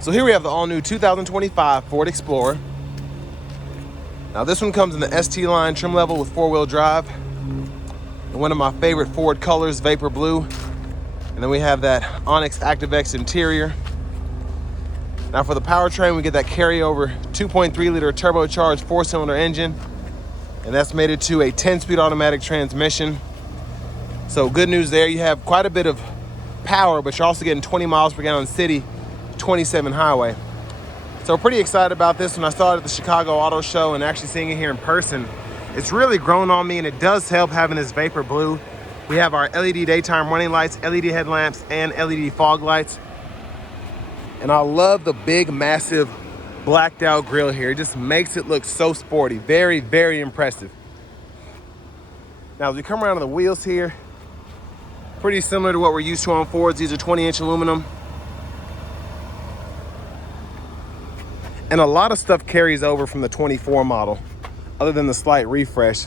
So here we have the all-new 2025 Ford Explorer. Now this one comes in the ST line trim level with four-wheel drive. And one of my favorite Ford colors, Vapor Blue. And then we have that Onyx ActiveX interior. Now for the powertrain, we get that carryover 2.3 liter turbocharged 4-cylinder engine. And that's made it to a 10-speed automatic transmission. So good news there, you have quite a bit of power, but you're also getting 20 miles per gallon city, 27 highway. So pretty excited about this. When I saw it at the Chicago Auto Show and actually seeing it here in person, it's really grown on me, and it does help having this Vapor Blue. We have our LED daytime running lights, LED headlamps, and LED fog lights. And I love the big, massive blacked out grille here. It just makes it look so sporty. Very, very impressive. Now as we come around to the wheels here, pretty similar to what we're used to on Fords. These are 20-inch aluminum. And a lot of stuff carries over from the 24 model, other than the slight refresh.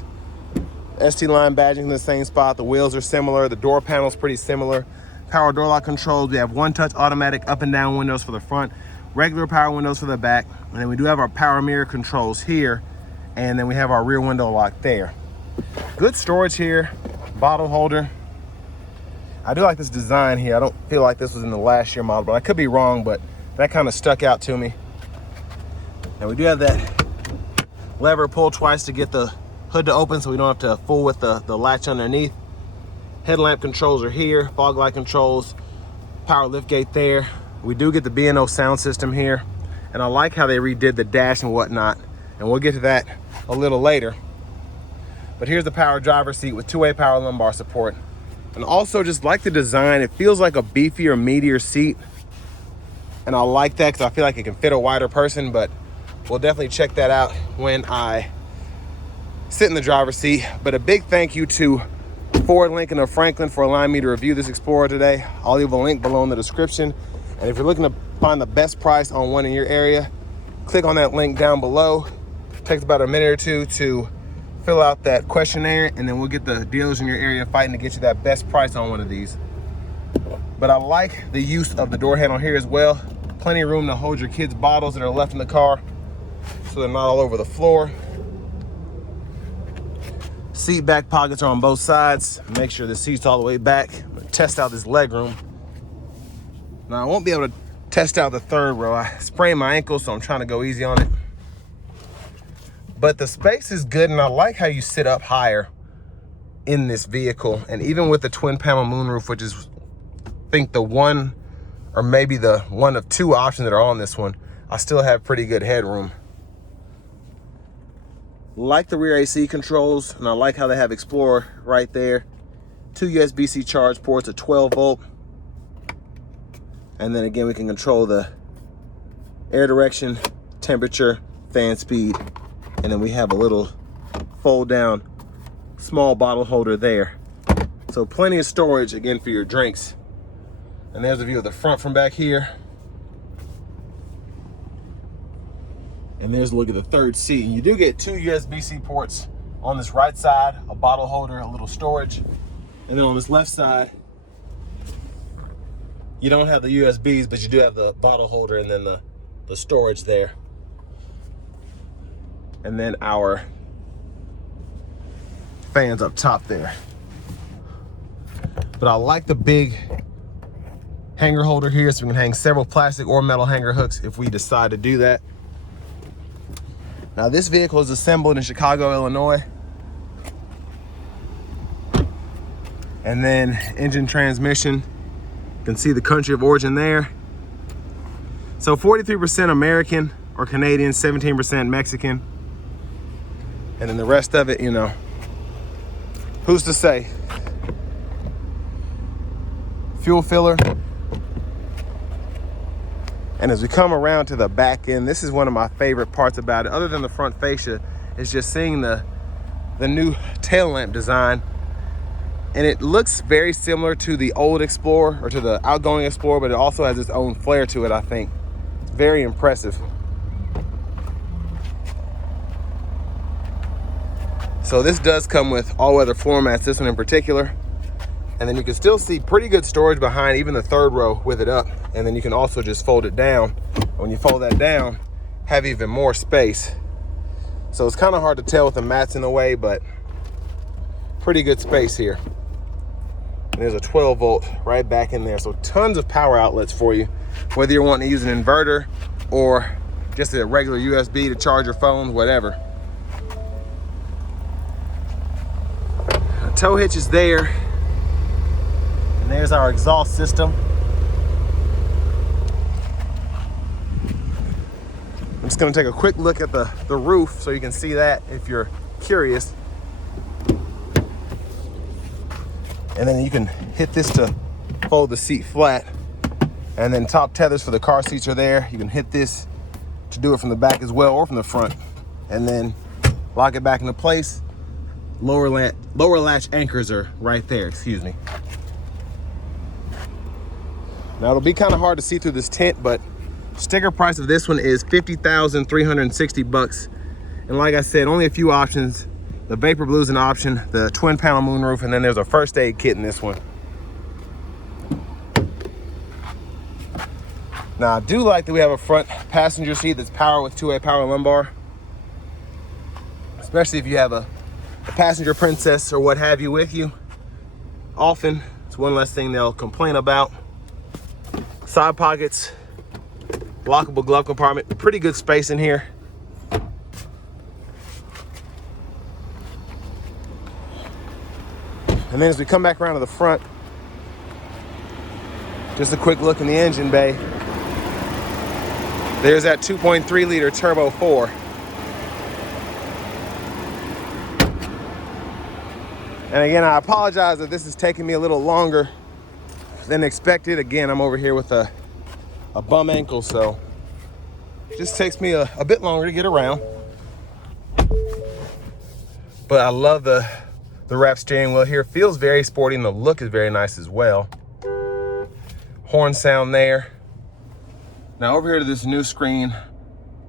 ST line badging in the same spot. The wheels are similar. The door panel's pretty similar. Power door lock controls. We have one-touch automatic up and down windows for the front, regular power windows for the back. And then we do have our power mirror controls here. And then we have our rear window lock there. Good storage here. Bottle holder. I do like this design here. I don't feel like this was in the last year model, but I could be wrong, but that kind of stuck out to me. And we do have that lever pull twice to get the hood to open so we don't have to fool with the latch underneath. Headlamp controls are here, fog light controls, power lift gate there. We do get the B&O sound system here. And I like how they redid the dash and whatnot. And we'll get to that a little later. But here's the power driver's seat with two-way power lumbar support. And also just like the design, it feels like a beefier, meatier seat. And I like that because I feel like it can fit a wider person, but we'll definitely check that out when I sit in the driver's seat. But a big thank you to Ford Lincoln of Franklin for allowing me to review this Explorer today. I'll leave a link below in the description. And if you're looking to find the best price on one in your area, click on that link down below. It takes about a minute or two to fill out that questionnaire, and then we'll get the dealers in your area fighting to get you that best price on one of these. But I like the use of the door handle here as well. Plenty of room to hold your kids' bottles that are left in the car so they're not all over the floor. Seat back pockets are on both sides. Make sure the seat's all the way back. I'm gonna test out this leg room. Now I won't be able to test out the third row. I sprained my ankle, so I'm trying to go easy on it. But the space is good, and I like how you sit up higher in this vehicle. And even with the twin panel moonroof, which is, I think, the one or maybe the one of two options that are on this one, I still have pretty good headroom. Like the rear AC controls, and I like how they have Explorer right there. Two USB-C charge ports, a 12 volt. And then again, we can control the air direction, temperature, fan speed. And then we have a little fold down small bottle holder there. So plenty of storage again for your drinks. And there's a view of the front from back here. And there's a look at the third seat. And you do get two USB-C ports on this right side, a bottle holder, a little storage. And then on this left side, you don't have the USBs, but you do have the bottle holder and then the storage there. And then our fans up top there. But I like the big hanger holder here, so we can hang several plastic or metal hanger hooks if we decide to do that. Now this vehicle is assembled in Chicago, Illinois. And then engine, transmission, you can see the country of origin there. So 43% American or Canadian, 17% Mexican. And then the rest of it, you know, who's to say? Fuel filler. And as we come around to the back end, this is one of my favorite parts about it, other than the front fascia, is just seeing the new tail lamp design. And it looks very similar to the old Explorer or to the outgoing Explorer, but it also has its own flair to it, I think. It's very impressive. So this does come with all-weather floor mats, this one in particular. And then you can still see pretty good storage behind even the third row with it up. And then you can also just fold it down When you fold that down, have even more space. So it's kind of hard to tell with the mats in the way, but pretty good space here. And there's a 12 volt right back in there. So tons of power outlets for you, whether you're wanting to use an inverter or just a regular USB to charge your phone, whatever. The tow hitch is there. And there's our exhaust system. I'm just gonna take a quick look at the roof so you can see that if you're curious. And then you can hit this to fold the seat flat. And then top tethers for the car seats are there. You can hit this to do it from the back as well or from the front. And then lock it back into place. Lower latch anchors are right there, excuse me. Now it'll be kind of hard to see through this tent, but sticker price of this one is $50,360. And like I said, only a few options. The Vapor Blue's an option, the twin panel moonroof, and then there's a first aid kit in this one. Now I do like that we have a front passenger seat that's powered with two-way power lumbar. Especially if you have a passenger princess or what have you with you. Often, it's one less thing they'll complain about. Side pockets, lockable glove compartment, pretty good space in here. And then as we come back around to the front, just a quick look in the engine bay. There's that 2.3 liter turbo 4. And again, I apologize that this is taking me a little longer than expected. Again, I'm over here with a bum ankle, so it just takes me a bit longer to get around. But I love the wrap steering wheel here. Feels very sporty and the look is very nice as well. Horn sound there. Now over here to this new screen,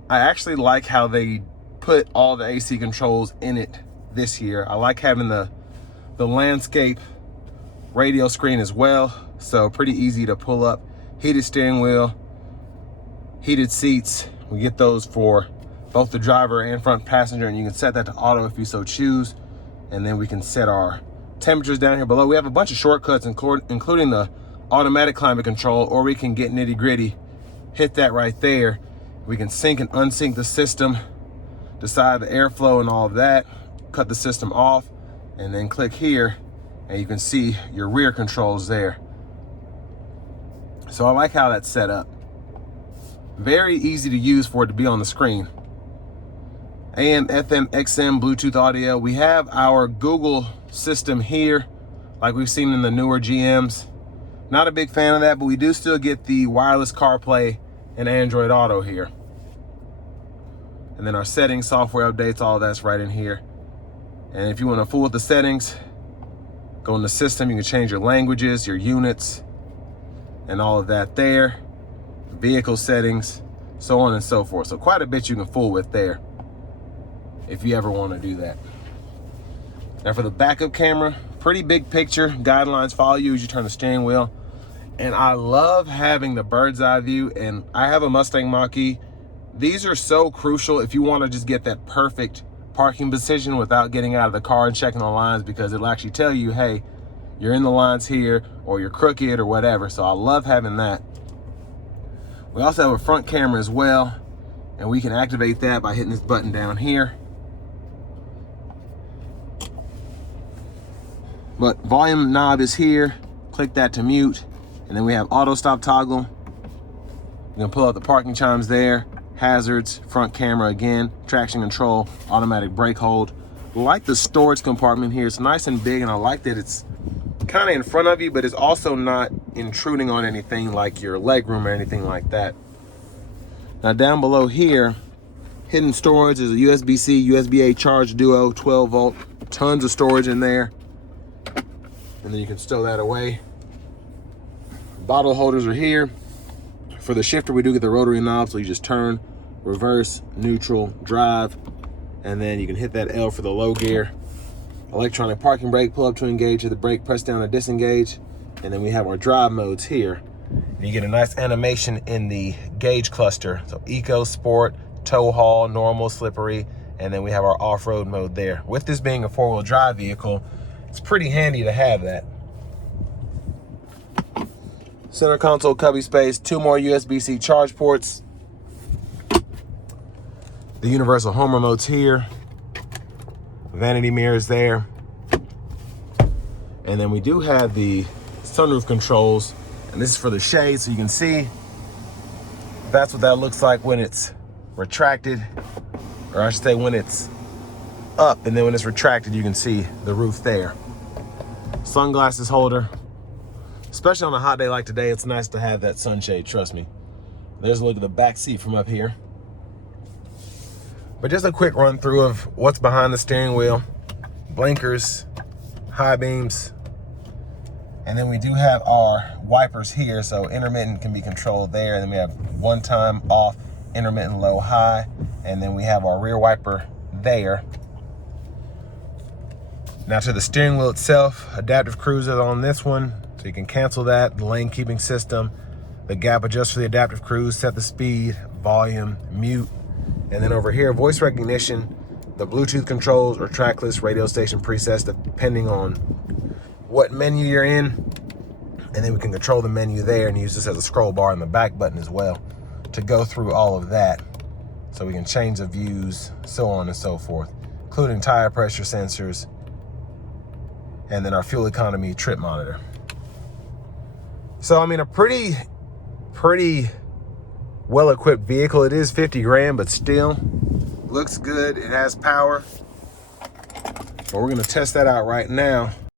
I actually like how they put all the AC controls in it this year. I like having the landscape radio screen as well. So pretty easy to pull up. Heated steering wheel, heated seats. We get those for both the driver and front passenger, and you can set that to auto if you so choose. And then we can set our temperatures down here below. We have a bunch of shortcuts, including the automatic climate control, or we can get nitty gritty, hit that right there. We can sync and unsync the system, decide the airflow and all of that, cut the system off, and then click here, and you can see your rear controls there. So I like how that's set up. Very easy to use for it to be on the screen. AM, FM, XM, Bluetooth audio. We have our Google system here, like we've seen in the newer GMs. Not a big fan of that, but we do still get the wireless CarPlay and Android Auto here. And then our settings, software updates, all that's right in here. And if you want to fool with the settings, go in the system, you can change your languages, your units, and all of that there. Vehicle settings, so on and so forth. So quite a bit you can fool with there, if you ever want to do that. Now for the backup camera, pretty big picture, guidelines follow you as you turn the steering wheel. And I love having the bird's eye view, and I have a Mustang Mach-E. These are so crucial if you want to just get that perfect parking position without getting out of the car and checking the lines, because it'll actually tell you, hey, you're in the lines here, or you're crooked or whatever. So I love having that. We also have a front camera as well, and we can activate that by hitting this button down here. But volume knob is here. Click that to mute. And then we have auto stop toggle. You can pull out the parking chimes there. Hazards, front camera again, traction control, automatic brake hold. I like the storage compartment here. It's nice and big, and I like that it's kind of in front of you, but it's also not intruding on anything like your leg room or anything like that. Now down below here, hidden storage is a USB-C, USB-A charge duo, 12 volt, tons of storage in there. And then you can stow that away. Bottle holders are here. For the shifter, we do get the rotary knob, so you just turn, reverse, neutral, drive, and then you can hit that L for the low gear. Electronic parking brake, pull up to engage, hit the brake, press down to disengage, and then we have our drive modes here. You get a nice animation in the gauge cluster. So Eco, Sport, Tow Haul, Normal, Slippery, and then we have our off-road mode there. With this being a four-wheel drive vehicle, it's pretty handy to have that. Center console cubby space, 2 more USB-C charge ports. The universal home remote's here. Vanity mirrors there. And then we do have the sunroof controls, and this is for the shade, so you can see that's what that looks like when it's retracted, or I should say when it's up, and then when it's retracted, you can see the roof there. Sunglasses holder. Especially on a hot day like today, it's nice to have that sunshade, trust me. There's a look at the back seat from up here. But just a quick run through of what's behind the steering wheel. Blinkers, high beams, and then we do have our wipers here, so intermittent can be controlled there, and then we have one time off, intermittent low, high, and then we have our rear wiper there. Now to the steering wheel itself, adaptive cruise is on this one, so you can cancel that, the lane keeping system, the gap adjust for the adaptive cruise, set the speed, volume, mute, and then over here, voice recognition, the Bluetooth controls or track list radio station presets depending on what menu you're in, and then we can control the menu there and use this as a scroll bar in the back button as well to go through all of that, so we can change the views, so on and so forth, including tire pressure sensors, and then our fuel economy trip monitor. So I mean, a pretty well-equipped vehicle. It is 50 grand, but still looks good. It has power, but we're gonna test that out right now